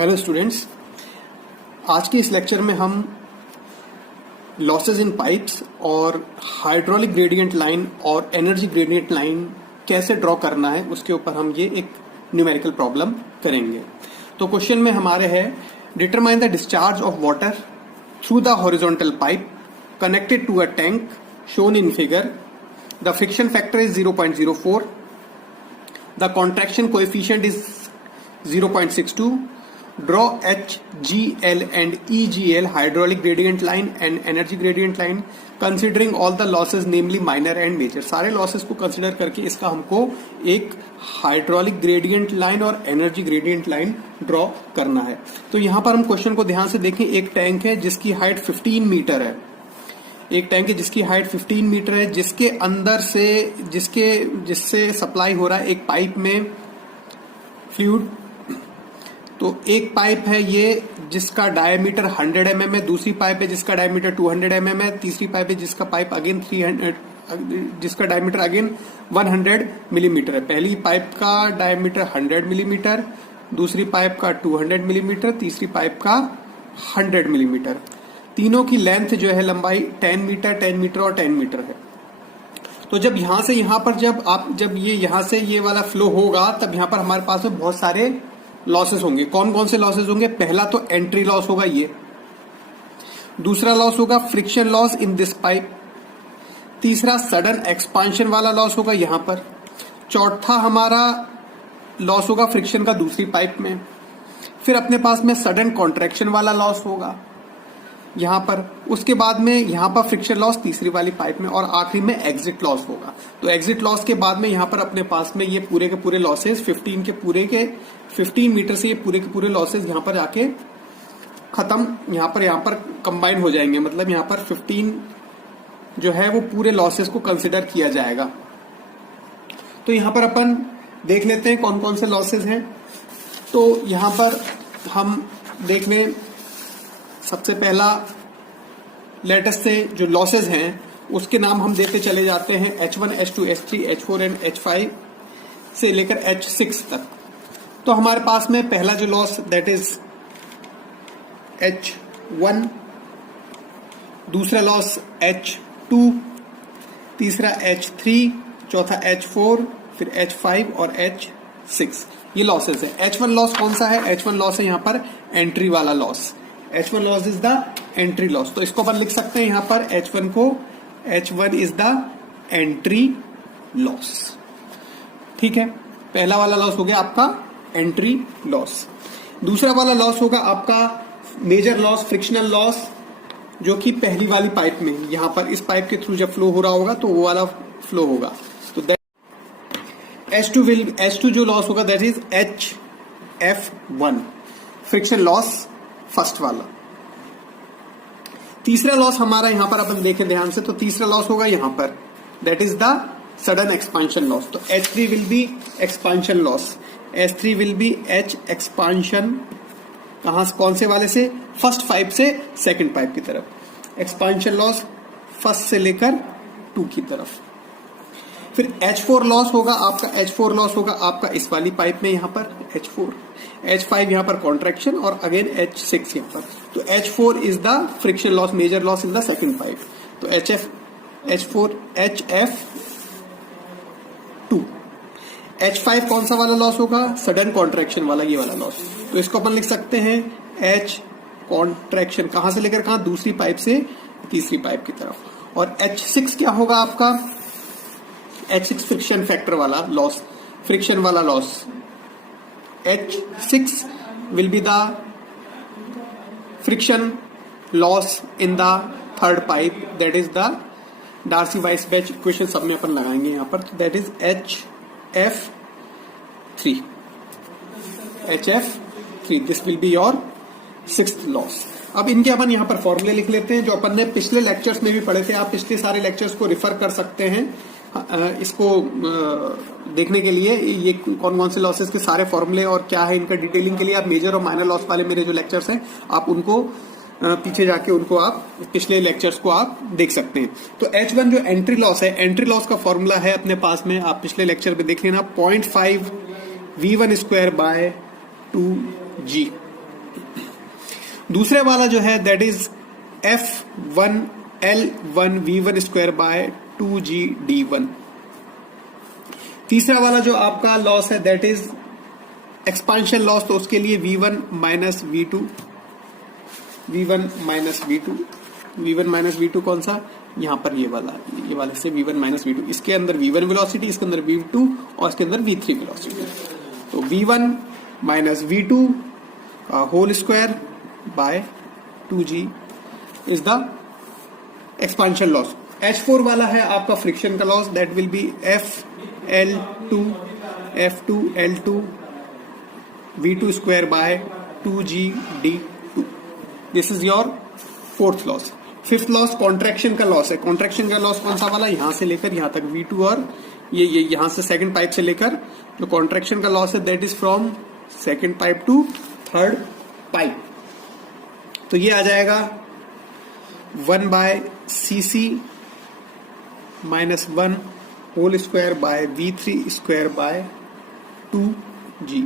Hello students, आज के इस लेक्चर में हम लॉसेस इन पाइप्स और हाइड्रोलिक ग्रेडियंट लाइन और एनर्जी ग्रेडियंट लाइन कैसे ड्रॉ करना है उसके ऊपर हम ये एक न्यूमेरिकल प्रॉब्लम करेंगे। तो क्वेश्चन में हमारे है determine the discharge of water through the horizontal pipe connected to a tank shown in figure. The friction factor is 0.04, the contraction coefficient is 0.62. Draw H, G, L and EGL hydraulic gradient line and energy gradient line considering all the losses namely minor and major। सारे losses को consider करके इसका हमको एक hydraulic gradient line और energy gradient line draw करना है। तो यहाँ पर हम क्वेश्चन को ध्यान से देखें। एक टैंक है जिसकी हाइट 15 मीटर है, एक टैंक है जिसकी हाइट 15 मीटर है, जिसके अंदर से जिससे सप्लाई हो रहा है एक पाइप में फ्लूइड। तो एक पाइप है ये जिसका डायमीटर 100 mm है, दूसरी पाइप है जिसका डायमीटर 200 mm है, तीसरी पाइप है जिसका पाइप अगेन 300 जिसका डायमीटर अगेन 100 मिलीमीटर है। पहली पाइप का डायमीटर 100 मिलीमीटर, दूसरी पाइप का 200 मिलीमीटर, तीसरी पाइप का 100 मिलीमीटर। तीनों की लेंथ जो है लंबाई 10 मीटर और 10 मीटर है। तो जब यहां से यहां पर जब ये यहां से ये वाला फ्लो होगा तब यहां पर हमारे पास में बहुत सारे लॉसेस होंगे। कौन कौन से लॉसेस होंगे? पहला तो एंट्री लॉस होगा ये, दूसरा लॉस होगा friction loss in this pipe, तीसरा सडन एक्सपांशन वाला लॉस होगा यहां पर, चौथा हमारा लॉस होगा फ्रिक्शन का दूसरी पाइप में, फिर अपने पास में सडन कॉन्ट्रैक्शन वाला लॉस होगा यहां पर, उसके बाद में यहां पर फ्रिक्शन लॉस तीसरी वाली पाइप में, और आखिरी में एग्जिट लॉस होगा। तो एग्जिट लॉस के बाद में यहां पर अपने पास में ये पूरे के पूरे लॉसेस 15 मीटर से ये पूरे के पूरे लॉसेस यहां पर आके खत्म यहां पर कंबाइन हो जाएंगे। मतलब यहां पर 15 जो है वो पूरे लॉसेस को कंसिडर किया जाएगा। तो यहां पर अपन देख लेते हैं कौन कौन से लॉसेस हैं। तो यहां पर हम देख लें, सबसे पहला लेटेस्ट से जो लॉसेस हैं उसके नाम हम देते चले जाते हैं H1, H2, H3, H4 and H5 से लेकर H6 तक। तो हमारे पास में पहला जो लॉस दैट इज H1, दूसरा लॉस H2, तीसरा H3, चौथा H4, फिर H5 और H6 ये लॉसेस है। H1 लॉस कौन सा है? H1 लॉस है यहाँ पर एंट्री वाला loss. H1 loss is the entry loss. तो इसको अपन लिख सकते हैं यहाँ पर H1 is the entry loss. ठीक है, पहला वाला लॉस हो गया आपका एंट्री लॉस। दूसरा वाला लॉस होगा आपका मेजर लॉस, फ्रिक्शनल लॉस, जो कि पहली वाली पाइप में यहां पर इस पाइप के थ्रू जब फ्लो हो रहा होगा तो वो वाला फ्लो होगा। तो H2 जो लॉस होगा that is HF1, friction loss first वाला। तीसरा लॉस हमारा यहां पर अपन देखें ध्यान से, तो तीसरा लॉस होगा यहां पर that is the sudden expansion loss. तो H3 will be expansion loss, H3 will be H expansion कौन से वाले से? फर्स्ट पाइप से सेकंड पाइप की तरफ। एक्सपांशन लॉस फर्स्ट से लेकर 2 की तरफ। फिर H4 लॉस होगा आपका इस वाली पाइप में यहां पर H4, H5 यहां पर कॉन्ट्रैक्शन और अगेन H6 यहां पर। तो H4 is the friction loss, major loss in the second pipe. तो HF2। H5 कौन सा वाला लॉस होगा? सडन कॉन्ट्रैक्शन वाला, ये वाला लॉस। तो इसको अपन लिख सकते हैं H कॉन्ट्रैक्शन कहां से लेकर कहां? दूसरी पाइप से तीसरी पाइप की तरफ। और H6 क्या होगा आपका? H6 फ्रिक्शन फैक्टर वाला लॉस, फ्रिक्शन वाला loss. H6 will be the friction loss in the third pipe that is the Darcy Weisbach equation सब में अपन लगाएंगे यहां पर। That is HF3 this will be your 6th loss. अब इनके अपन यहां पर फॉर्मूले लिख लेते हैं जो अपन ने पिछले लेक्चर्स में भी पढ़े थे। आप पिछले सारे लेक्चर्स को रिफर कर सकते हैं इसको देखने के लिए। ये कौन कौन से लॉसेस के सारे फॉर्मूले और क्या है इनका डिटेलिंग के लिए आप मेजर और माइनर लॉस वाले मेरे जो लेक्चर्स हैं आप उनको पीछे जाके उनको आप पिछले लेक्चर्स को आप देख सकते हैं। तो H1 जो एंट्री लॉस है, एंट्री लॉस का फॉर्मूला है अपने पास में, आप पिछले लेक्चर पे देख लेना, 0.5 V1 स्क्वायर बाय 2G। दूसरे वाला जो है that is F1L1V1 square by 2GD1। तीसरा वाला जो आपका लॉस है दैट इज एक्सपांशन लॉस, तो उसके लिए V1 minus V2, V1 minus V2, V1 minus V2 कौन सा, यहां पर ये वाला से V1 माइनस V2, इसके अंदर V1 वेलोसिटी, इसके अंदर V2 और इसके अंदर V3 वेलोसिटी। तो V1 minus V2 whole square by 2G is the expansion loss. H4 वाला है आपका फ्रिक्शन का loss, that will be F2L2 V2 square by 2GD2। This is your fourth loss. Fifth loss contraction का loss है। Contraction का loss कौन सा वाला, यहां से लेकर यहां तक V2 और ये यहां से सेकंड पाइप से लेकर जो कॉन्ट्रैक्शन का लॉस है that is from second pipe to third pipe. तो ये आ जाएगा 1/CC minus 1 whole square by V3 square by 2G।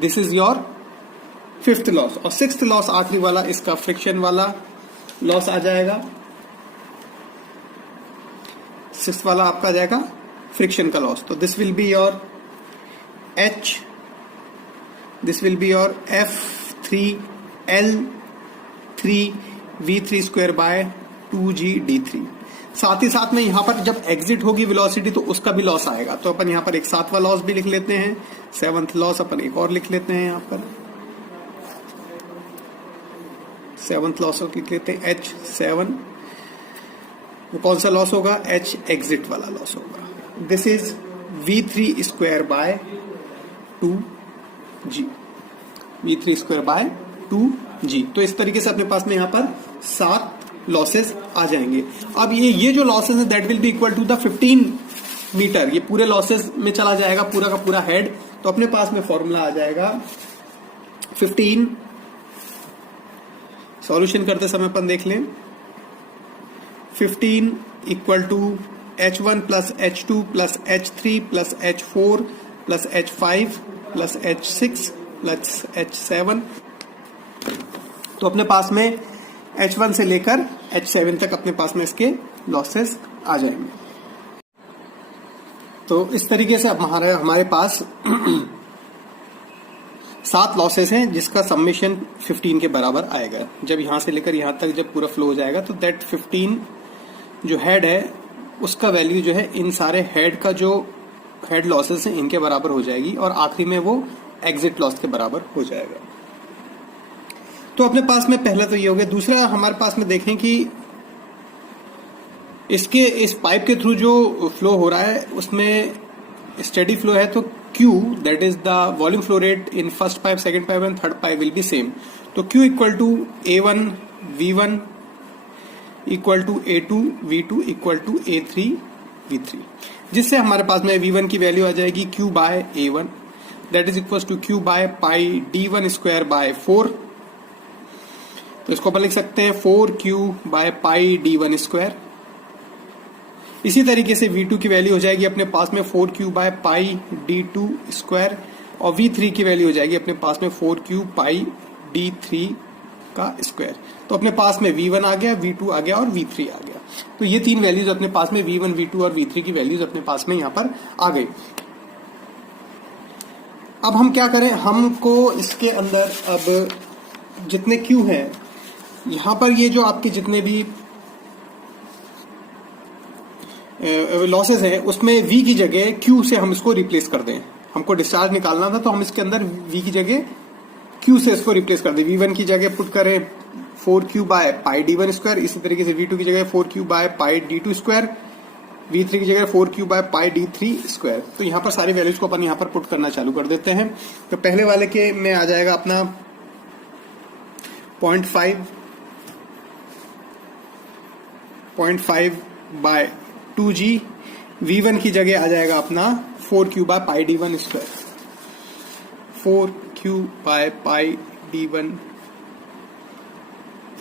This is your fifth loss. और सिक्स्थ लॉस आखिरी वाला इसका फ्रिक्शन वाला लॉस आ जाएगा। सिक्स्थ वाला आपका आ जाएगा फ्रिक्शन का लॉस। तो this will be your F3L3V3 square by 2GD3। साथ ही साथ में यहां पर जब एग्जिट होगी वेलोसिटी तो उसका भी लॉस आएगा। तो अपन यहां पर एक सातवां लॉस भी लिख लेते हैं, सेवंथ लॉस अपन एक और लिख लेते हैं, यहां पर सेवंथ लॉस लिख लेते हैं H7। वो कौन सा लॉस होगा, H एग्जिट वाला लॉस होगा। This is V3 square by 2G, V3 square by 2G। तो इस तरीके से अपने पास में यहां पर 7 लॉसेस आ जाएंगे। अब ये जो लॉसेस है that will be equal to the 15 metre. ये पूरे लॉसेस में चला जाएगा पूरा का पूरा हेड। तो अपने पास में फॉर्मूला आ जाएगा 15, सॉल्यूशन करते समय अपन देख लें, 15 equal to H1 plus H2 plus H3 plus H4 plus H5 plus H6 plus H7। तो अपने पास में H1 से लेकर H7 तक अपने पास में इसके लॉसेस आ जाएंगे। तो इस तरीके से अब हमारे पास 7 लॉसेस हैं जिसका समेशन 15 के बराबर आएगा। जब यहां से लेकर यहां तक जब पूरा फ्लो हो जाएगा तो दैट 15 जो हेड है उसका वैल्यू जो है इन सारे हेड का जो हेड लॉसेस हैं इनके बराबर हो जाएगी और आखिरी में वो एग्जिट लॉस के बराबर हो जाएगा। तो अपने पास में पहला तो ये हो गया। दूसरा हमारे पास में देखें कि इस पाइप के थ्रू जो फ्लो हो रहा है उसमें स्टेडी फ्लो है, तो Q that is the volume flow rate in first pipe, second pipe and third pipe will be same. तो Q equal to A1 V1 equal to A2 V2 equal to A3 V3, जिससे हमारे पास में V1 की value आ जाएगी Q by A1 that is equal to Q by pi D1 square by 4। तो इसको अपन लिख सकते हैं 4Q by pi D1 square. इसी तरीके से V2 की वैल्यू हो जाएगी अपने पास में 4Q by pi D2 square और V3 की वैल्यू हो जाएगी अपने पास में 4Q पाई D3 का स्क्वायर। तो अपने पास में V1 आ गया, V2 आ गया और V3 आ गया। तो ये 3 वैल्यूज अपने पास में V1, V2 और V3 की वैल्यूज अपने पास में यहां पर आ गई। अब हम क्या करें, हमको इसके अंदर अब जितने Q हैं यहां पर ये जो आपके जितने भी लॉसेस हैं उसमें V की जगह Q से हम इसको रिप्लेस कर दें। हमको डिस्चार्ज निकालना था तो हम इसके अंदर V की जगह Q से इसको रिप्लेस कर दें। V1 की जगह पुट करें 4Q by pi D1 square, इसी तरीके से V2 की जगह 4Q by pi D2 square, V3 की जगह 4Q by pi D3 square. तो यहाँ पर सारी वैल्यूज को अपन यहाँ पर पुट करना चालू कर देते हैं। तो पहले वाले के में आ जाएगा अपना 0.5 बाय 2G। V1 की जगह आ जाएगा अपना 4Q by pi D1 square, 4Q by pi D1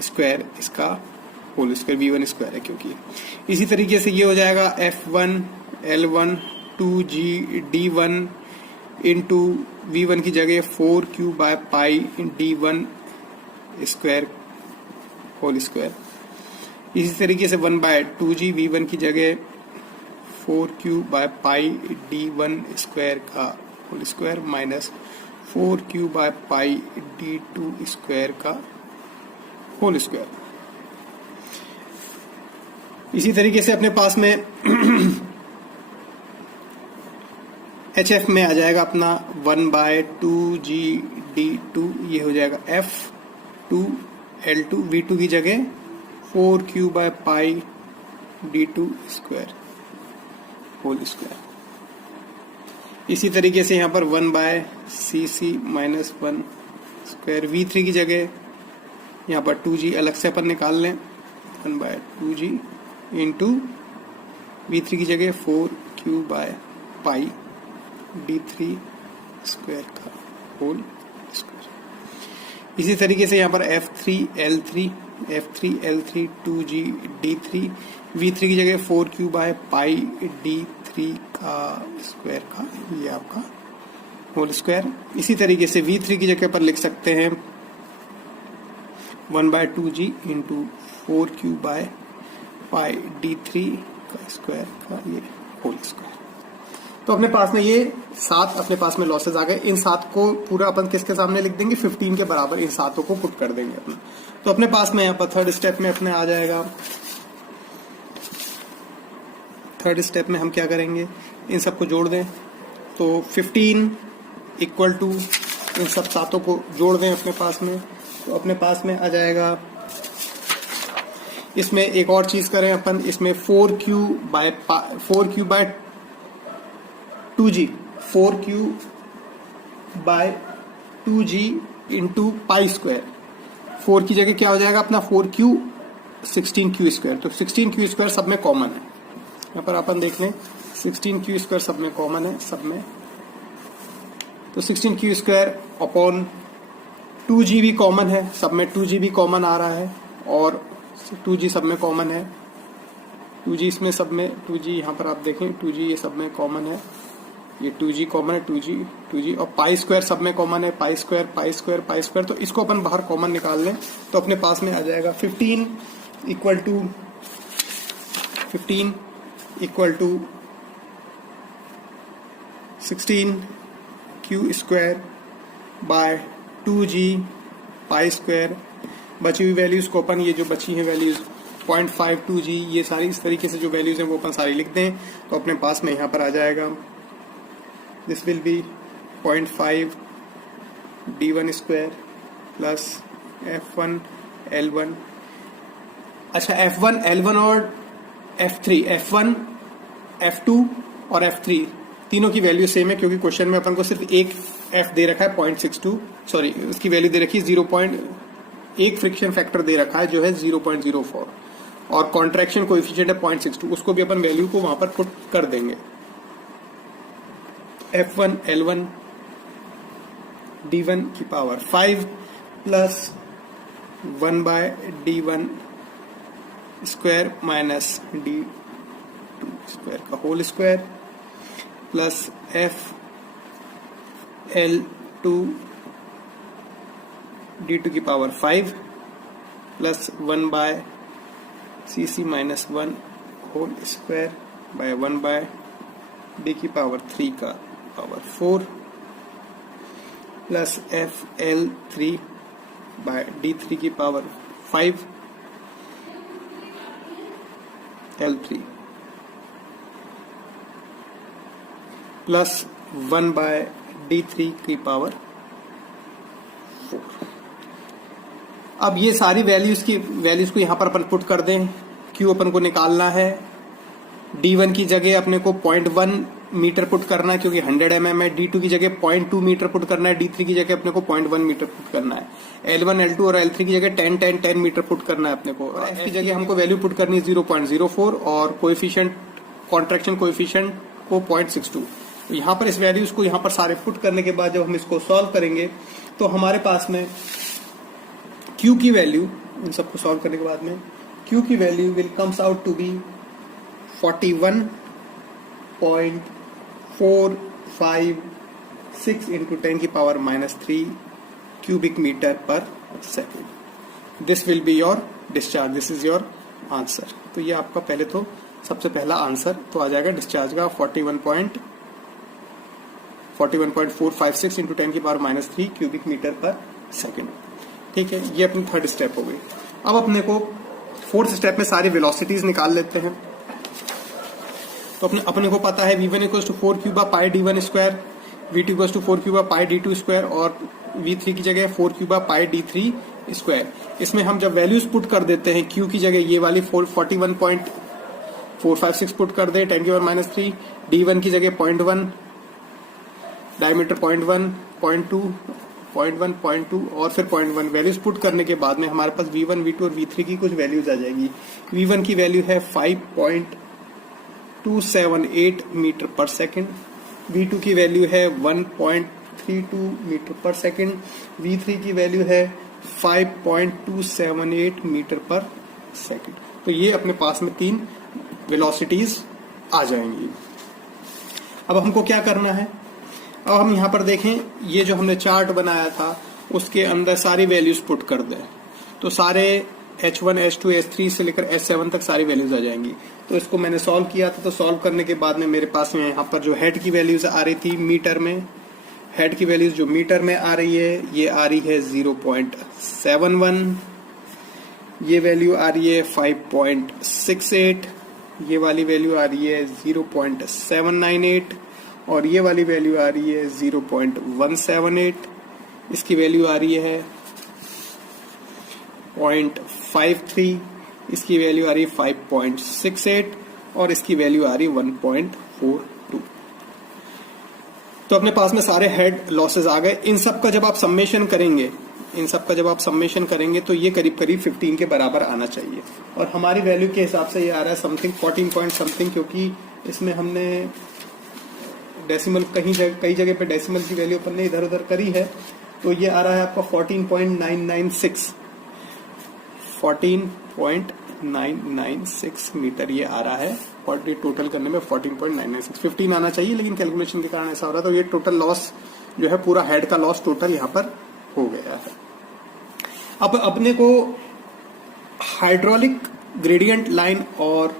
square, इसका होल स्क्वायर V1 स्क्वायर है क्योंकि। इसी तरीके से ये हो जाएगा F1 L1 2G D1 into V1 की जगह 4Q by pi D1 square whole square. इसी तरीके से 1/2g v1 की जगह 4q/πd1 स्क्वायर का whole square minus 4q/πd2 square का होल स्क्वायर। इसी तरीके से अपने पास में HF में आ जाएगा अपना 1/2g/d2, ये हो जाएगा F2L2 v2 की जगह 4q/πd2 स्क्वायर होल स्क्वायर। इसी तरीके से यहाँ पर 1/cc-1 स्क्वायर v3 की जगह यहाँ पर 2g अलग से अपन निकाल लें, 1/2g इंटू v3 की जगह 4q/πd3 स्क्वायर का होल स्क्वायर। इसी तरीके से यहाँ पर F3L3 2g/d3 v3 की जगह 4q/πd3 का स्क्वायर का, ये आपका होल स्क्वायर। इसी तरीके से v3 की जगह पर लिख सकते हैं 1/2g इंटू 4q/πd3 का स्क्वायर का, ये होल स्क्वायर। तो अपने पास में ये 7 अपने पास में लॉसेज आ गए। इन 7 को पूरा अपन किसके सामने लिख देंगे, 15 के बराबर इन 7 को पुट कर देंगे अपना। तो अपने पास में यहाँ पर थर्ड स्टेप में अपने आ जाएगा, थर्ड स्टेप में हम क्या करेंगे, इन सबको जोड़ दें। तो 15 इक्वल टू इन सब 7 को जोड़ दें अपने पास में, तो अपने पास में आ जाएगा। इसमें एक और चीज करें अपन, इसमें 4q/2g इंटू पाई स्क्वायर। 4 की जगह क्या हो जाएगा अपना 4q 16q स्क्वायर। तो 16q स्क्वायर सब में कॉमन है, यहाँ पर अपन देख लें 16q स्क्वायर सब में कॉमन है, सब में। तो 16q स्क्वायर अपॉन 2g भी कॉमन है, सब में 2g भी कॉमन आ रहा है, और 2g सब में कॉमन है, 2g इसमें सब में 2g यहाँ पर आप देखें 2g ये सब में कॉमन है, ये 2g कॉमन है, 2g और पाई स्क्वायर सब में कॉमन है, पाई स्क्वायर। तो इसको अपन बाहर कॉमन निकाल लें, तो अपने पास में आ जाएगा 15 equal to 16q square by 2g pi square. बची हुई वैल्यूज को अपन, ये जो बची है वैल्यूज 0.52g, ये सारी इस तरीके से जो वैल्यूज हैं वो अपन सारी लिख दें। तो अपने पास में यहाँ पर आ जाएगा, this will B 0.5 d1 square plus F1 L1। अच्छा, F1 L1 और F1 F2 और F3 तीनों की वैल्यू सेम है, क्योंकि क्वेश्चन में अपन को सिर्फ एक F दे रखा है 0.62, सॉरी उसकी वैल्यू दे रखी है 0.1 फ्रिक्शन फैक्टर दे रखा है जो है 0.04, और कॉन्ट्रैक्शन कोएफिशिएंट है 0.62, उसको भी अपन वैल्यू को वहां पर पुट कर देंगे। F1 L1 D1 की power 5 plus 1/D1 square minus D2 square का whole square plus FL2 D2 की पावर 5 प्लस 1/cc-1 whole square by 1/D की पावर 3 का power 4 plus FL3 bye D3 की पावर 5 L3 प्लस 1/D3 की power 4। अब ये सारी वैल्यूज को यहां पर अपन पुट कर दें। Q अपन को निकालना है, D1 की जगह अपने को 0.1 मीटर पुट करना है क्योंकि 100 mm है, D2 की जगह 0.2 मीटर पुट करना है, D3 की जगह अपने को 0.1 मीटर पुट करना है, L1 L2 और L3 की जगह 10 मीटर पुट करना है अपने को, और F की जगह हमको वैल्यू पुट करनी है 0.04 और कोएफिशिएंट कॉन्ट्रैक्शन कोएफिशिएंट को 0.62। यहाँ पर इस वैल्यूज को यहाँ पर सारे पुट करने के बाद जब हम इसको सॉल्व करेंगे तो हमारे पास में Q की वैल्यू, इन सबको सॉल्व करने के बाद में Q की value will comes out to be 41.456 into 10 की power -3 cubic metre per second. This will be your discharge, this is your answer. तो ये आपका पहले तो सबसे पहला आंसर तो आ जाएगा डिस्चार्ज का 41.456 into 10⁻³ cubic metre per second. ठीक है, ये अपनी थर्ड स्टेप हो गई। अब अपने को फोर्थ स्टेप में सारी वेलोसिटीज निकाल लेते हैं। तो अपने को पता है v1 = 4 क्यूबा पाई d1 स्क्वायर, v2 = 4 क्यूबा पाई d2 स्क्वायर और v3 की जगह 4 क्यूबा पाई d3 स्क्वायर। इसमें हम जब वैल्यूज पुट कर देते हैं, q की जगह ये वाली 41.456 पुट कर दे 10⁻³ d1 की जगह 0.1, डायमीटर 0.1, 0.2, 0.1, 0.2 और फिर 0.1 वैल्यूज पुट करने के बाद में हमारे पास v1, v2 और v3 की कुछ वैल्यूज आ जाएगी। v1 की वैल्यू है 5.278 मीटर पर सेकेंड, v2 की वैल्यू है 1.32 मीटर पर सेकेंड, v3 की वैल्यू है 5.278 मीटर पर सेकेंड। तो ये अपने पास में 3 वेलोसिटीज आ जाएंगी। अब हमको क्या करना है, अब हम यहाँ पर देखें, ये जो हमने चार्ट बनाया था उसके अंदर सारी वैल्यूज पुट कर दें तो सारे H1, H2, H3 से लेकर H7 तक सारी वैल्यूज आ जाएंगी। तो इसको मैंने सॉल्व किया था, तो सॉल्व करने के बाद में मेरे पास में यहाँ पर जो हेड की वैल्यूज आ रही थी मीटर में, हेड की वैल्यूज जो मीटर में आ रही है ये आ रही है 0.71, ये वैल्यू आ रही है 5.68, ये वाली वैल्यू आ रही है 0.798 और ये वाली वैल्यू आ रही है 0.178, इसकी वैल्यू आ रही है 0.53, इसकी वैल्यू आ रही है 5.68 और इसकी वैल्यू आ रही है 1.42। तो अपने पास में सारे हेड लॉसेस आ गए। इन सब का जब आप सम्मेशन करेंगे तो ये करीब करीब 15 के बराबर आना चाहिए और हमारी वैल्यू के हिसाब से ये आ रहा है समथिंग 14 पॉइंट समथिंग, क्योंकि इसमें हमने डेसिमल कई जगह पे डेसिमल की वैल्यू अपन ने इधर उधर करी है। तो ये आ रहा है आपका 14.996 मीटर ये आ रहा है। और ये टोटल करने में 14.996 15 आना चाहिए, लेकिन कैलकुलेशन के कारण ऐसा हो रहा है। तो ये टोटल लॉस जो है पूरा हेड का लॉस टोटल यहाँ पर हो गया है। अब अपने को हाइड्रोलिक ग्रेडियंट लाइन और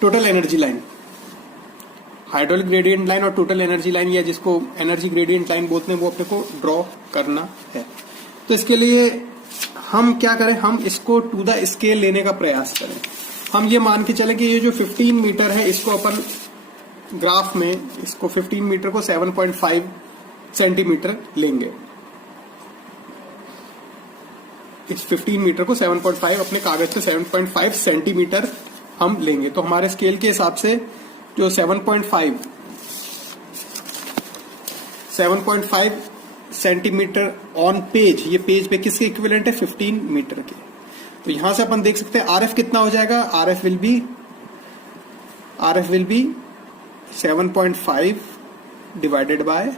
total energy line, hydraulic gradient line और टोटल एनर्जी लाइन या जिसको एनर्जी ग्रेडियंट लाइन बोलते हैं वो अपने को ड्रॉ करना है। तो इसके लिए हम क्या करें, हम इसको टू द स्केल लेने का प्रयास करें। हम ये मान के चले कि ये जो 15 मीटर है इसको अपन ग्राफ में इसको 15 मीटर को 7.5 सेंटीमीटर लेंगे। इस 15 मीटर को 7.5 अपने कागज पे 7.5 सेंटीमीटर हम लेंगे। तो हमारे स्केल के हिसाब से जो 7.5 सेंटीमीटर ऑन पेज, ये पेज पे किसके इक्विवेलेंट है, 15 मीटर के। तो यहां से अपन देख सकते हैं आरएफ कितना हो जाएगा, RF will be 7.5 divided by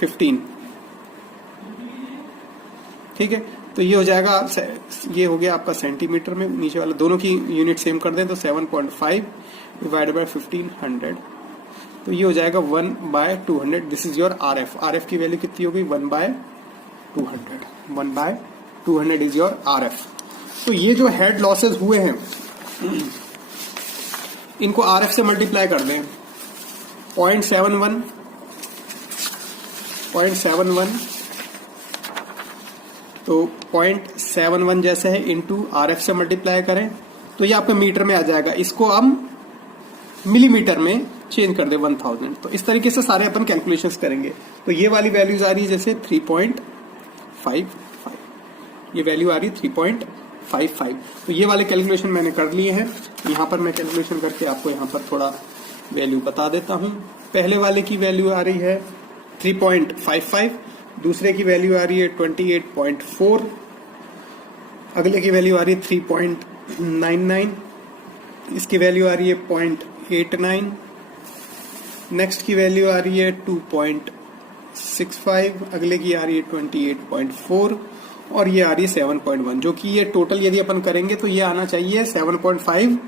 15। ठीक है, तो ये हो जाएगा, ये हो गया आपका सेंटीमीटर में, नीचे वाला दोनों की यूनिट सेम कर दें तो 7.5 डिवाइडेड बाय 1500, तो ये हो जाएगा 1/200। This is your RF. RF की वैल्यू कितनी होगी, 1/200। 1/200 इज योर आरएफ। तो ये जो हेड लॉसेस हुए हैं इनको आरएफ से मल्टीप्लाई कर दें, 0.71 तो 0.71 जैसे है इंटू आरएफ से मल्टीप्लाई करें तो ये आपका मीटर में आ जाएगा। इसको हम मिलीमीटर में चेंज कर दे 1000। तो इस तरीके से सारे अपन कैलकुलेशंस करेंगे। तो ये वाली वैल्यूज आ रही है जैसे 3.55, ये वैल्यू आ रही है 3.55। तो ये वाले कैलकुलेशन मैंने कर लिए हैं। यहाँ पर मैं कैलकुलेशन करके आपको यहाँ पर थोड़ा वैल्यू बता देता हूँ। पहले वाले की वैल्यू आ रही है 3.55, दूसरे की वैल्यू आ रही है 28.4, अगले की वैल्यू आ रही है 3.99, इसकी वैल्यू आ रही है 0.89, नेक्स्ट की वैल्यू आ रही है 2.65, अगले की आ रही है 28.4 और ये आ रही है 7.1, जो कि ये टोटल यदि अपन करेंगे तो ये आना चाहिए 7.5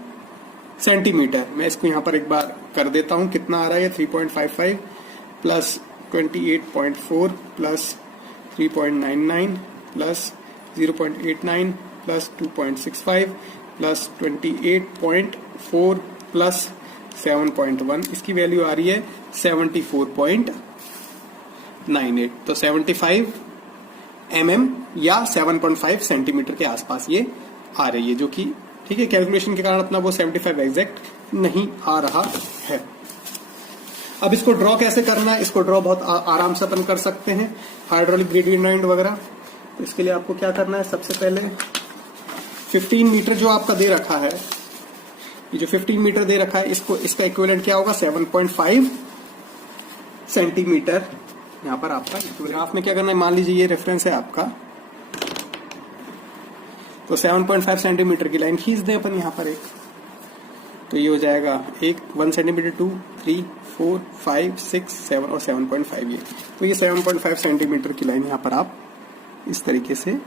सेंटीमीटर। मैं इसको यहाँ पर एक बार कर देता हूँ, कितना आ रहा है 3.55 plus 28.4 plus 3.99 plus 0.89 plus 2.65 plus 28.4 plus 7.1, इसकी वैल्यू आ रही है 74.98। तो 75 mm या 7.5 सेंटीमीटर के आसपास ये आ रही है, जो कि ठीक है, कैलकुलेशन के कारण अपना वो 75 एग्जैक्ट नहीं आ रहा है। अब इसको ड्रॉ कैसे करना है, इसको ड्रॉ बहुत आराम से अपन कर सकते हैं, हाइड्रोलिक ग्रेडियंट लाइन वगैरह। तो इसके लिए आपको क्या करना है, सबसे पहले 15 मीटर जो आपका दे रखा है, ये जो 15 मीटर दे रखा है, इसको इसका इक्विवेलेंट क्या होगा, 7.5 सेंटीमीटर यहाँ पर आपका ग्राफ में क्या करना है, मान लीजिए ये रेफरेंस है आपका, तो 7.5 सेंटीमीटर की लाइन खींच दें अपन यहाँ पर एक, तो ये हो जाएगा 1 सेंटीमीटर, 2, 3, 4, 5, 6, 7 और 7.5 ये, तो ये 7.5 सेंटीमीटर की लाइन यहाँ पर आप इस तरीके से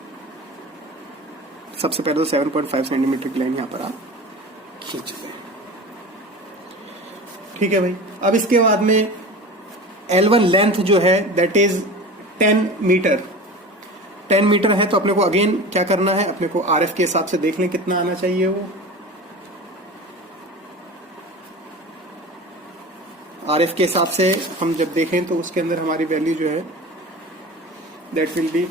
सबसे पहले तो 7.5 सेंटीमीटर की लाइन यहाँ पर आप खींच दें। ठीक है भाई। अब इसके बाद में L1 लेंथ जो है दैट इज 10 मीटर। 10 मीटर है तो अपने को अगेन क्या करना है, अपने को RF के हिसाब से देख लें कितना आना चाहिए वो। RF के हिसाब से हम जब देखें तो उसके अंदर हमारी वैल्यू जो है दैट विल बी,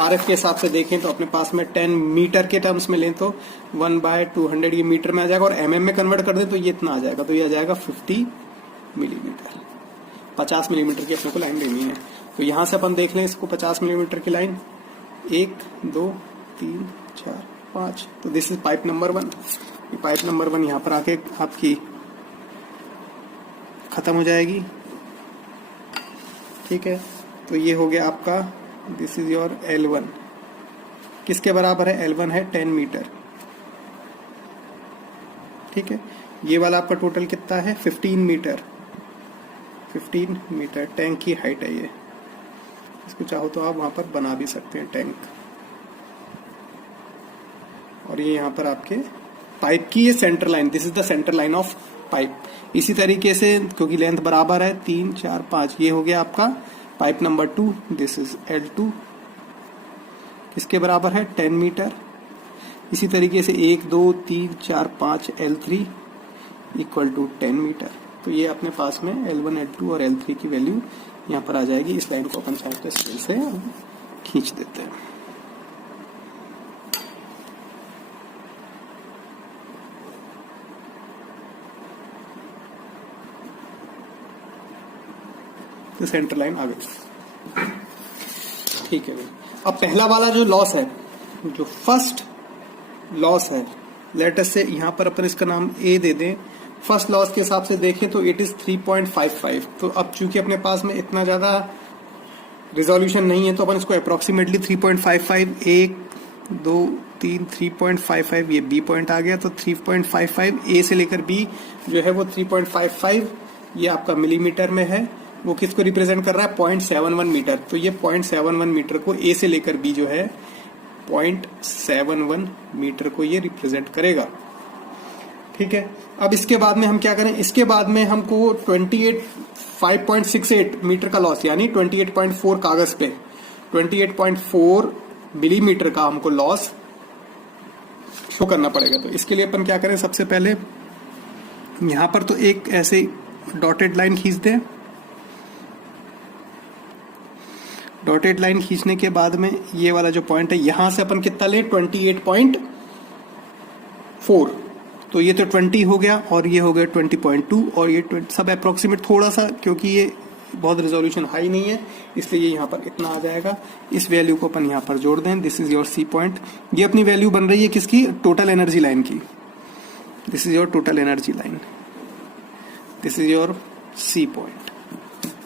RF के हिसाब से देखें तो अपने पास में 10 मीटर के टर्म्स में लें तो 1/200 ये मीटर में आ जाएगा, और mm में कन्वर्ट कर दें तो ये इतना आ जाएगा, तो ये आ जाएगा 50 मिलीमीटर। 50 मिलीमीटर की अपने को लाइन लेनी है। तो यहां से अपन देख लें इसको, 50 मिलीमीटर की लाइन 1, 2, 3, 4, 5, तो दिस इज पाइप नंबर 1। ये पाइप नंबर 1 यहाँ पर आके आपकी खत्म हो जाएगी। ठीक है, तो ये हो गया आपका, दिस इज योर L1। किसके बराबर है, L1 है 10 मीटर। ठीक है, ये वाला आपका टोटल कितना है, 15 मीटर। 15 मीटर टैंक की हाइट है ये। इसको चाहो तो आप वहां पर बना भी सकते हैं टैंक। और ये यहाँ पर आपके पाइप की ये centre line, this is the centre line of pipe. इसी तरीके से क्योंकि लेंथ बराबर है 3, 4, 5, ये हो गया आपका pipe number 2, this is L2, किसके बराबर है 10 मीटर। इसी तरीके से 1, 2, 3, 4, 5 L3 इक्वल टू 10 मीटर। तो ये अपने पास में L1, L2 और L3 की वैल्यू यहाँ पर आ जाएगी। इस लाइन को अपन चाहे तो स्केल से खींच देते हैं। तो सेंटर लाइन आ गई। ठीक है भाई। अब पहला वाला जो लॉस है, जो फर्स्ट लॉस है, लेट अस से यहां पर अपन इसका नाम A दे दें। फर्स्ट लॉस के हिसाब से देखें तो इट इज 3.55। तो अब चूंकि अपने पास में इतना ज्यादा रिजोल्यूशन नहीं है तो अपन इसको अप्रोक्सीमेटली 3.55, 1, 2, 3, 3.55 ये B पॉइंट आ गया। तो 3.55 A से लेकर B जो है वो 3.55 ये आपका मिलीमीटर में है। वो किसको रिप्रेजेंट कर रहा है, 0.71 मीटर। तो ये 0.71 मीटर को A से लेकर B जो है 0.71 मीटर को ये रिप्रेजेंट करेगा। ठीक है, अब इसके बाद में हम क्या करें, इसके बाद में हमको 5.68 मीटर का लॉस, यानी 28.4 कागज पे 28.4 मिलीमीटर का हमको लॉस शो करना पड़ेगा। तो इसके लिए अपन क्या करें, सबसे पहले यहां पर तो एक ऐसे डॉटेड लाइन खींच दें। डॉटेड लाइन खींचने के बाद में ये वाला जो पॉइंट है यहां से अपन कितना लें, 28.4। तो ये तो 20 हो गया और ये हो गया 20.2 और ये 20, सब अप्रोक्सीमेट थोड़ा सा, क्योंकि ये बहुत रिजोल्यूशन हाई नहीं है इसलिए ये यहाँ पर इतना आ जाएगा। इस वैल्यू को अपन यहाँ पर जोड़ दें। This is your C point. ये अपनी वैल्यू बन रही है किसकी, टोटल एनर्जी लाइन की। This is your total energy line, this is your C point,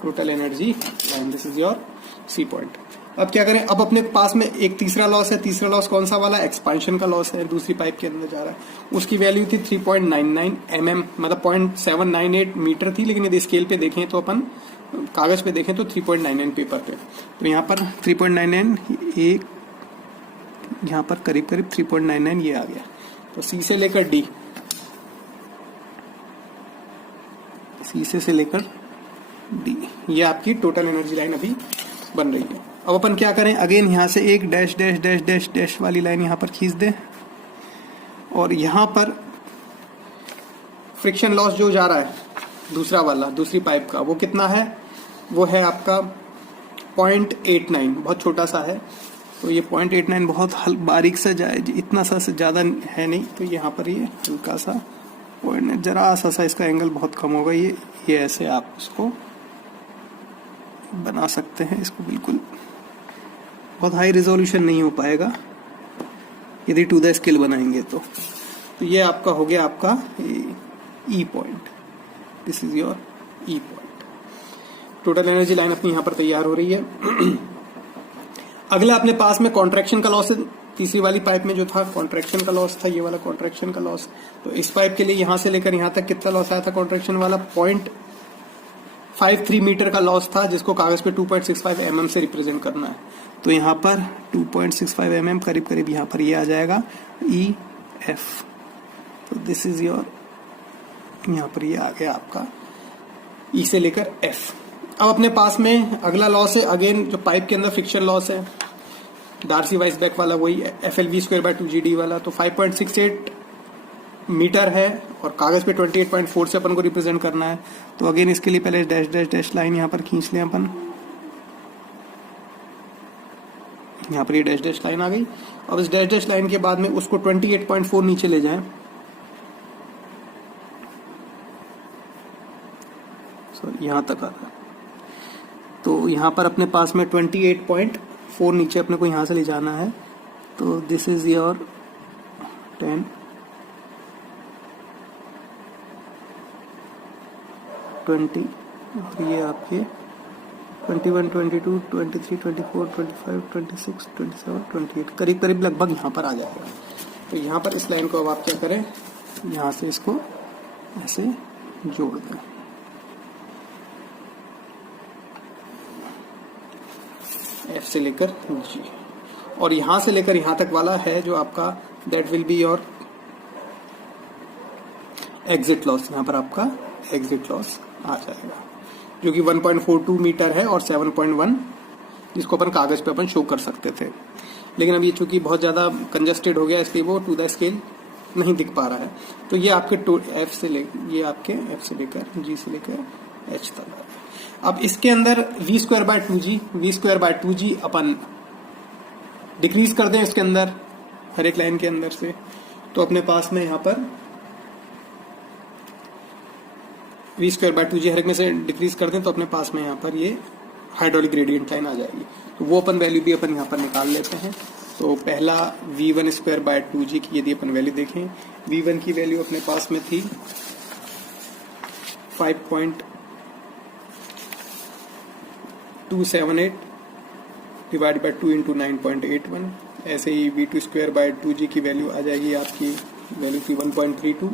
total energy line, this is your C point. अब क्या करें, अब अपने पास में एक तीसरा लॉस है। तीसरा लॉस कौन सा वाला, एक्सपांशन का लॉस है, दूसरी पाइप के अंदर जा रहा है। उसकी वैल्यू थी 3.99 mm, मतलब 0.798 मीटर थी, लेकिन यदि स्केल पे देखें तो अपन कागज पे देखें तो 3.99 पेपर पे, तो यहाँ पर 3.99 एक यहाँ पर करीब करीब 3.99 ये आ गया। तो C से लेकर D, C से लेकर D ये आपकी टोटल एनर्जी लाइन अभी बन रही है। अब अपन क्या करें, अगेन यहाँ से एक dash dash dash dash dash वाली लाइन यहाँ पर खींच दें और यहाँ पर फ्रिक्शन लॉस जो जा रहा है दूसरा वाला, दूसरी पाइप का, वो कितना है, वो है आपका 0.89, बहुत छोटा सा है। तो ये 0.89 बहुत बारीक सा जाए, इतना सा से ज़्यादा है नहीं, तो यहाँ पर ये हल्का सा पॉइंट, जरा सा इसका एंगल बहुत कम होगा। ये ऐसे आप इसको बना सकते हैं। इसको बिल्कुल बहुत हाई रिजोल्यूशन नहीं हो पाएगा यदि टू द स्केल बनाएंगे तो ये आपका हो गया आपका ई point. This is your E point. Total energy line अपनी यहां पर तैयार हो रही है। अगला अपने पास में कॉन्ट्रैक्शन का लॉस है। तीसरी वाली पाइप में जो था कॉन्ट्रैक्शन का लॉस था, ये वाला कॉन्ट्रैक्शन का लॉस। तो इस पाइप के लिए यहां से लेकर यहां तक कितना लॉस आया था कॉन्ट्रैक्शन वाला, 0.53 मीटर का लॉस था, जिसको कागज पे 2.65 mm से रिप्रेजेंट करना है। तो यहाँ पर 2.65 mm करीब करीब यहाँ पर ये आ जाएगा ई एफ। तो दिस इज योर, यहाँ पर ये आ गया आपका ई से लेकर एफ। अब अपने पास में अगला लॉस है, अगेन जो पाइप के अंदर फ्रिक्शन लॉस है, डार्सी वाइसबैक वाला, वही FLV²/2GD वाला। तो 5.68 मीटर है और कागज पे 28.4 से अपन को रिप्रेजेंट करना है। तो अगेन इसके लिए पहले डैश डैश डैश लाइन यहाँ पर खींच लें अपन। यहाँ पर ये डैश डैश लाइन आ गई। अब इस डैश डैश लाइन के बाद में उसको 28.4 नीचे ले जाएं। सॉरी, यहाँ तक आता है। तो यहाँ पर अपने पास में 28.4 नीचे अपने को यहाँ से ले जाना है। तो दिस इज योर 10, 20 और ये आपके 21, 22, 23, 24, 25, 26, 27, 28 करीब करीब लगभग यहाँ पर आ जाएगा। तो यहाँ पर इस लाइन को अब आप क्या करें, यहाँ से इसको ऐसे जोड़ दें। एफ से लेकर जी, और यहां से लेकर यहां तक वाला है जो आपका that will be your exit loss. यहां पर आपका एग्जिट लॉस आ जाएगा जो कि 1.42 मीटर है और 7.1, जिसको अपन कागज पे अपन शो कर सकते थे। लेकिन अब ये चूंकि बहुत ज्यादा कंजस्टेड हो गया, इसलिए वो टू द स्केल नहीं दिख पा रहा है। तो ये आपके एफ से ये आपके एफ से लेकर जी से लेकर एच तक है। अब इसके अंदर V²/2G अपन डिक्रीज कर दें इसके अंदर, हर एक लाइन के अंदर से। तो अपने पास में यहाँ पर V²/2G हर एक में से डिक्रीज कर दें, तो अपने पास में यहाँ पर ये हाइड्रोलिक ग्रेडियंट लाइन आ जाएगी। तो वो अपन वैल्यू भी अपन यहाँ पर निकाल लेते हैं। तो पहला V1²/2G की यदि अपन वैल्यू देखें, V1 की वैल्यू अपने पास में थी 5.278 डिवाइड बाय 2 इंटू 9.81। ऐसे ही V2²/2G की वैल्यू आ जाएगी, आपकी वैल्यू थी 1.32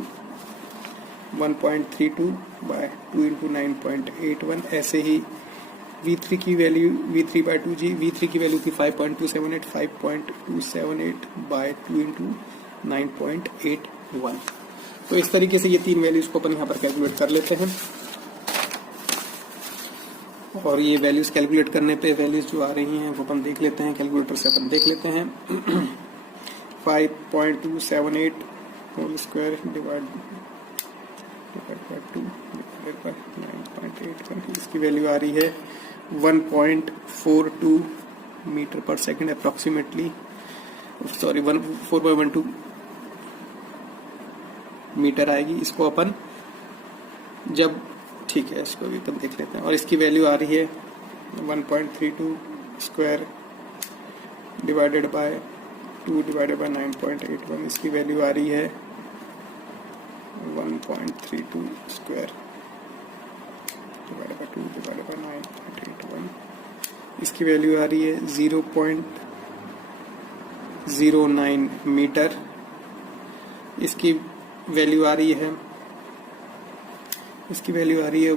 बाय 2 इंटू 9.81। ऐसे ही V3 की वैल्यू V3 की वैल्यू थी 5.278 बाय 2 इंटू 9.81। तो इस तरीके से ये तीन वैल्यूज को अपन यहाँ पर कैलकुलेट कर लेते हैं। और ये वैल्यूज कैलकुलेट करने पे वैल्यूज जो आ रही हैं वो अपन देख लेते हैं, कैलकुलेटर से अपन देख लेते हैं। 5.278 whole square divide by 2 divided by 9.81, इसकी वैल्यू आ रही है 1.42 मीटर पर सेकंड अप्रोक्सीमेटली, सॉरी 4.12 मीटर आएगी। इसको अपन जब, ठीक है, इसको भी अपन देख लेते हैं। और इसकी वैल्यू आ रही है 1.32 square divided by 2 divided by 9.81, इसकी वैल्यू आ रही है 1.32 square divided by 2 divided by 9.81, इसकी वैल्यू आ रही है 0.09 मीटर। इसकी वैल्यू आ रही है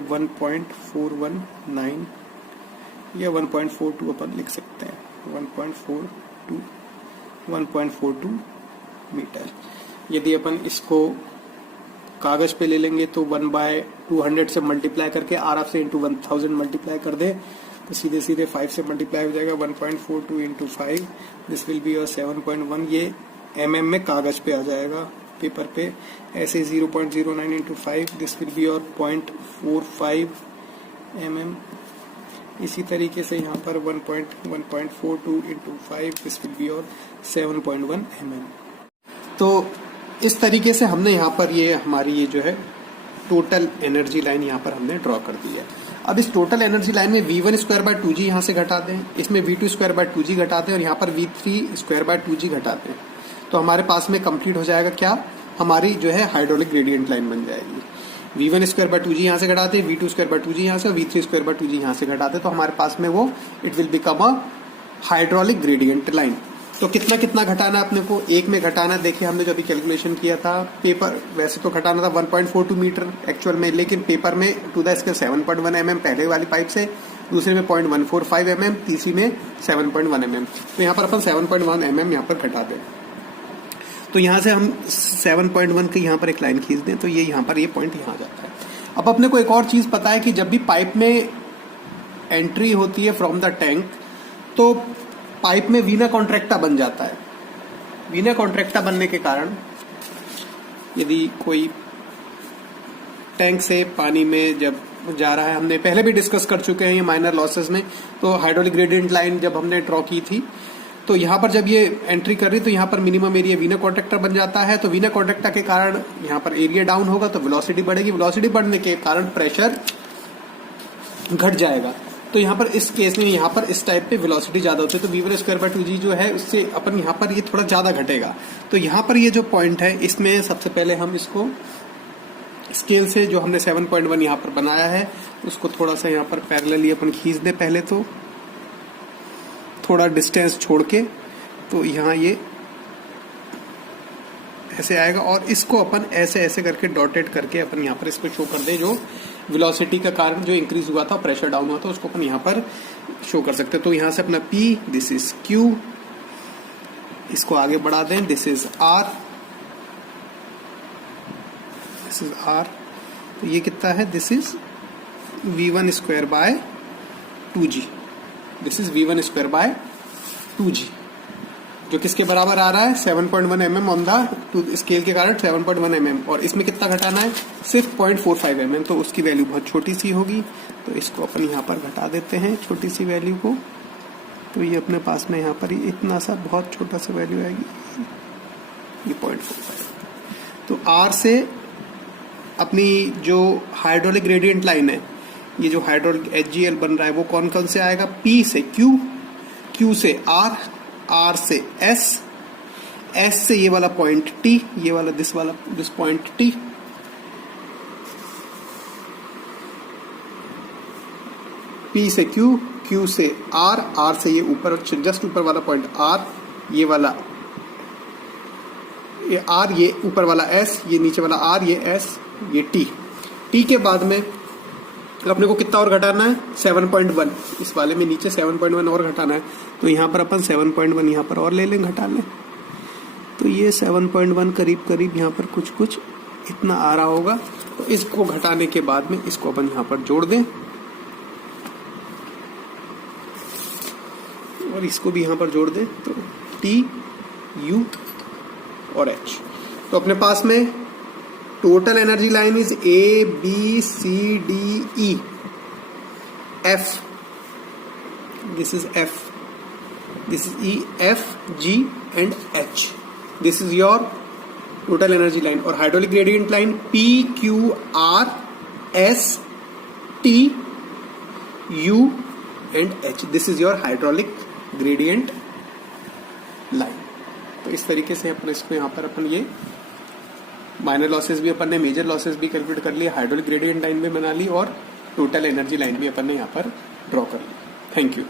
1.419 या 1.42 अपन लिख सकते हैं, 1.42 मीटर। यदि अपन इसको कागज पे ले लेंगे तो 1/200 से मल्टीप्लाई करके RF से इंटू 1000 मल्टीप्लाई कर दे तो सीधे सीधे 5 से मल्टीप्लाई हो जाएगा 1.42 इंटू 5 दिस विल बी 7.1। ये mm में कागज पे आ जाएगा पेपर पे। ऐसे 0.09 into 5 this will B 0.45 mm। इसी तरीके से यहाँ पर 1.42 into 5 this will B 7.1 mm। तो इस तरीके से हमने यहाँ पर ये हमारी ये जो है टोटल एनर्जी लाइन यहाँ पर हमने ड्रॉ कर दी है। अब इस टोटल एनर्जी लाइन में V1 स्क्वायर बाय 2G यहाँ से घटाते हैं, इसमें V2 स्क्वायर बाय 2G घटाते हैं और यहाँ पर V3 स्क्वायर बाय 2G घटाते हैं। तो हमारे पास में कंप्लीट हो जाएगा क्या, हमारी जो है हाइड्रोलिक ग्रेडियंट लाइन बन जाएगी। V1 स्क्वायर बाय 2G यहाँ से घटाते हैं, V2 स्क्वायर बाय 2G यहाँ से और V3 स्क्वायर बाय 2G यहाँ से घटाते हैं तो हमारे पास में वो it will become a hydraulic gradient line. तो कितना कितना घटाना अपने को, एक में घटाना देखिए हमने जो अभी कैलकुलेशन किया था, पेपर वैसे तो घटाना था 1.42 मीटर एक्चुअल में, लेकिन पेपर में टू द स्केल 7.1 mm पहले वाली पाइप से, दूसरे में 0.145 mm, तीसरी में 7.1 mm। तो यहाँ पर अपन 7.1 mm यहाँ पर घटा दें। तो यहाँ से हम 7.1 की यहाँ पर एक लाइन खींच दें तो ये यहाँ पर ये पॉइंट यहाँ जाता है। अब अपने को एक और चीज पता है कि जब भी पाइप में एंट्री होती है फ्रॉम द टैंक तो पाइप में वीना कॉन्ट्रैक्टा बन जाता है। वीना कॉन्ट्रैक्टा बनने के कारण यदि कोई टैंक से पानी में जब जा रहा है, हमने पहले भी डिस्कस कर चुके हैं ये माइनर लॉसेस में, तो हाइड्रोलिक ग्रेडियंट लाइन जब हमने ड्रॉ की थी तो यहाँ पर जब ये एंट्री कर रही तो यहाँ पर मिनिमम एरिया वीना कॉन्ट्रैक्टा बन जाता है। तो वीना कॉन्ट्रैक्टा के कारण यहाँ पर एरिया डाउन होगा तो वेलोसिटी बढ़ेगी, वेलोसिटी बढ़ने के कारण प्रेशर घट जाएगा। तो यहाँ पर इस केस में यहाँ पर इस टाइप पे वेलोसिटी ज्यादा होती है तो V1 स्क्वायर बाय 2G जो है उससे अपन यहाँ पर ये थोड़ा ज्यादा घटेगा। तो यहाँ पर ये जो पॉइंट है इसमें सबसे पहले हम इसको स्केल से जो हमने 7.1 यहाँ पर बनाया है उसको थोड़ा सा यहाँ पर पैरेलली अपन खींच दे पहले, तो थोड़ा डिस्टेंस छोड़ के, तो यहाँ ये ऐसे आएगा और इसको अपन ऐसे ऐसे करके डॉटेड करके अपन यहाँ पर इसको शो कर दे, जो वेलोसिटी का कारण जो इंक्रीज हुआ था, प्रेशर डाउन हुआ था, उसको अपन यहाँ पर शो कर सकते हैं। तो यहाँ से अपना P, दिस इज Q, इसको आगे बढ़ा दें, this is R, this is R। तो ये कितना है, this is V1 square by 2G, this is V1 square by 2G, जो किसके बराबर आ रहा है 7.1 mm ऑन द स्केल के कारण 7.1 mm। और इसमें कितना घटाना है, सिर्फ 0.45 mm, तो उसकी वैल्यू बहुत छोटी सी होगी तो इसको अपन यहाँ पर घटा देते हैं छोटी सी वैल्यू को। तो ये अपने पास में यहाँ पर ही इतना सा बहुत छोटा सा वैल्यू आएगी, ये 0.45। तो R से अपनी जो हाइड्रोलिक ग्रेडियंट लाइन है, ये जो हाइड्रोलिक HGL बन रहा है वो कौन कौन से आएगा, P से Q, Q से R, R से S, S से ये वाला पॉइंट T, ये वाला दिस पॉइंट T, P से Q, Q से R, R से ये ऊपर जस्ट ऊपर वाला पॉइंट R, ये वाला ये R, ये ऊपर वाला S, ये नीचे वाला R, ये S, ये T। T के बाद में अपने को कितना और घटाना है, 7.1, इस वाले में नीचे 7.1 और घटाना है। तो यहाँ पर अपन 7.1 यहाँ पर और ले लें, घटा लें, तो ये 7.1 करीब करीब यहाँ पर कुछ कुछ इतना आ रहा होगा। तो इसको घटाने के बाद में इसको अपन यहाँ पर जोड़ दें और इसको भी यहाँ पर जोड़ दें, तो T, U और H। तो अपने पास में total energy line is A, B, C, D, E, F, this is F, this is E, F, G and H, this is your total energy line। और hydraulic gradient line P, Q, R, S, T, U and H, this is your hydraulic gradient line। तो इस तरीके से अपन इसको यहाँ पर अपन ये minor losses भी अपन ने, मेजर लॉसेस भी कैलकुलेट कर लिया, हाइड्रोलिक ग्रेडियंट लाइन भी बना ली और टोटल एनर्जी लाइन भी अपन ने यहाँ पर ड्रॉ कर ली। Thank you.